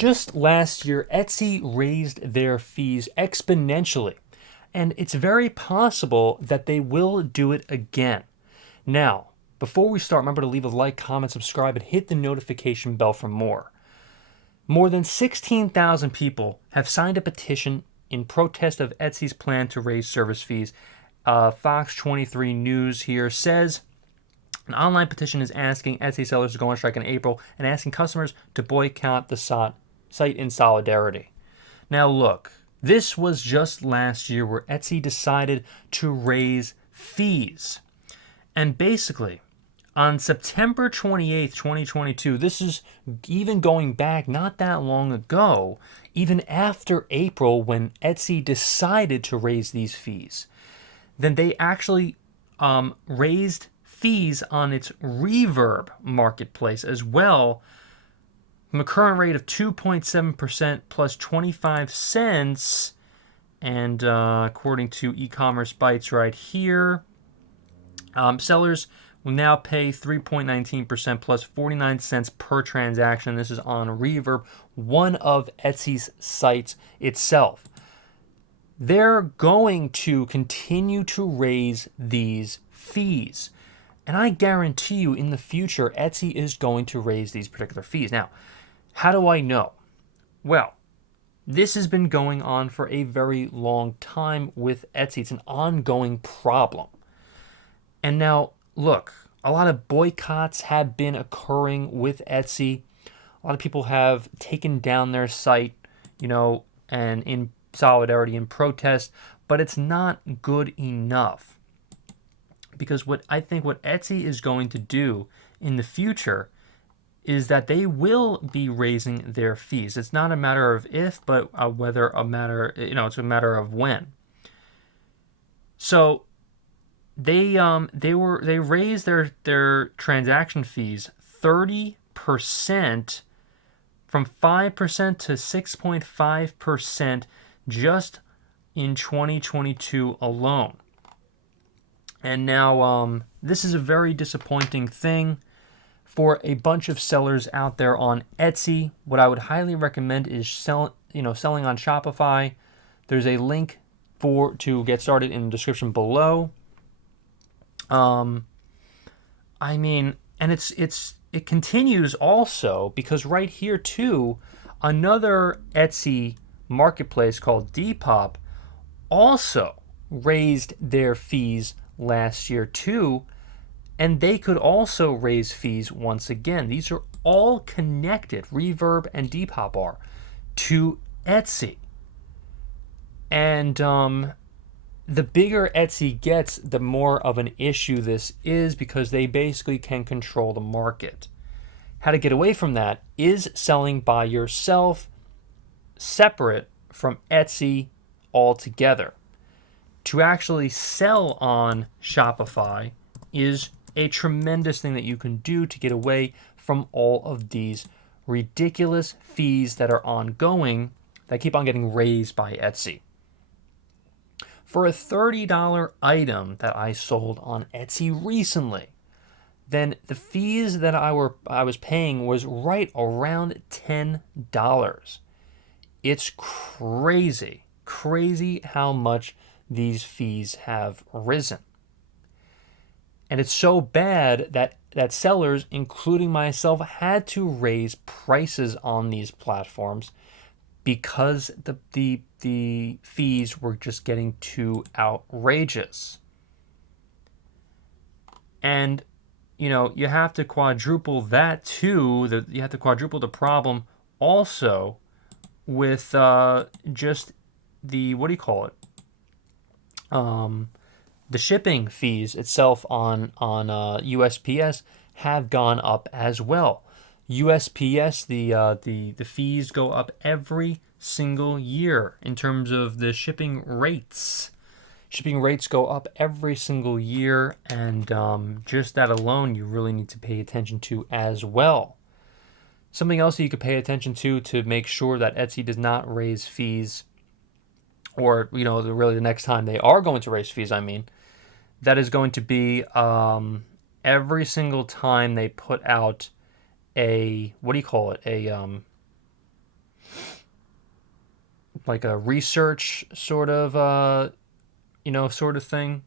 Just last year, Etsy raised their fees exponentially, and it's very possible that they will do it again. Now, before we start, remember to leave a like, comment, subscribe, and hit the notification bell for more. More than 16,000 people have signed a petition in protest of Etsy's plan to raise service fees. Fox 23 News here says an online petition is asking Etsy sellers to go on strike in April and asking customers to boycott the site in solidarity. Now look, this was just last year where Etsy decided to raise fees. And basically, on September 28th, 2022, this is even going back not that long ago, even after April when Etsy decided to raise these fees, then they actually raised fees on its Reverb marketplace as well, from a current rate of 2.7% plus 25 cents. And according to e-commerce bites right here, sellers will now pay 3.19% plus 49 cents per transaction. This is on Reverb, one of Etsy's sites itself. They're going to continue to raise these fees. And I guarantee you in the future, Etsy is going to raise these particular fees. Now, how do I know? Well, this has been going on for a very long time with Etsy. It's an ongoing problem. And now, look, a lot of boycotts have been occurring with Etsy. A lot of people have taken down their site, and in solidarity and protest, but it's not good enough. Because what Etsy is going to do in the future is that they will be raising their fees. It's not a matter of if, but it's a matter of when. So they raised their transaction fees 30%, from 5% to 6.5% just in 2022 alone. And now this is a very disappointing thing for a bunch of sellers out there on Etsy. What I would highly recommend is selling on Shopify. There's a link to get started in the description below. And it continues also because right here too, another Etsy marketplace called Depop also raised their fees last year too, and they could also raise fees once again. These are all connected, Reverb and Depop are, to Etsy. And the bigger Etsy gets, the more of an issue this is, because they basically can control the market. How to get away from that is selling by yourself, separate from Etsy altogether. To actually sell on Shopify is a tremendous thing that you can do to get away from all of these ridiculous fees that are ongoing, that keep on getting raised by Etsy. For a $30 item that I sold on Etsy recently, then the fees that I was paying was right around $10. It's crazy how much these fees have risen. And it's so bad that sellers, including myself, had to raise prices on these platforms because the fees were just getting too outrageous. And you have to quadruple that too. You have to quadruple the problem also with just the the shipping fees itself on USPS have gone up as well. USPS, the fees go up every single year in terms of the shipping rates. Shipping rates go up every single year, and just that alone you really need to pay attention to as well. Something else that you could pay attention to make sure that Etsy does not raise fees, or really the next time they are going to raise fees, that is going to be every single time they put out a like a research sort of sort of thing.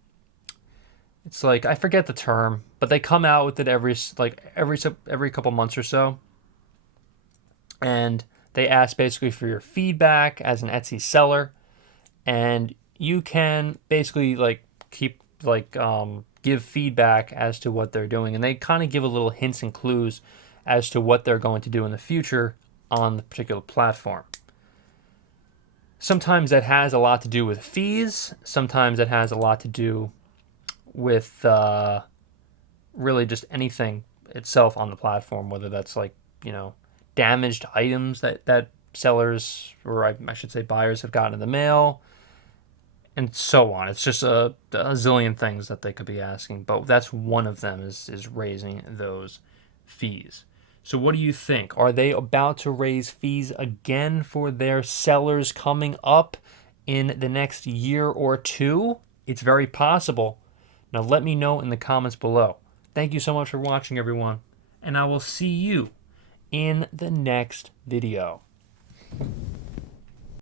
It's like, I forget the term, but they come out with it every couple months or so, and they ask basically for your feedback as an Etsy seller, and you can basically give feedback as to what they're doing, and they kind of give a little hints and clues as to what they're going to do in the future on the particular platform. Sometimes that has a lot to do with fees. Sometimes it has a lot to do with really just anything itself on the platform, whether that's damaged items that sellers, or I should say buyers, have gotten in the mail, and so on. It's just a zillion things that they could be asking, but that's one of them is raising those fees. So what do you think? Are they about to raise fees again for their sellers coming up in the next year or two? It's very possible. Now let me know in the comments below. Thank you so much for watching, everyone, and I will see you in the next video.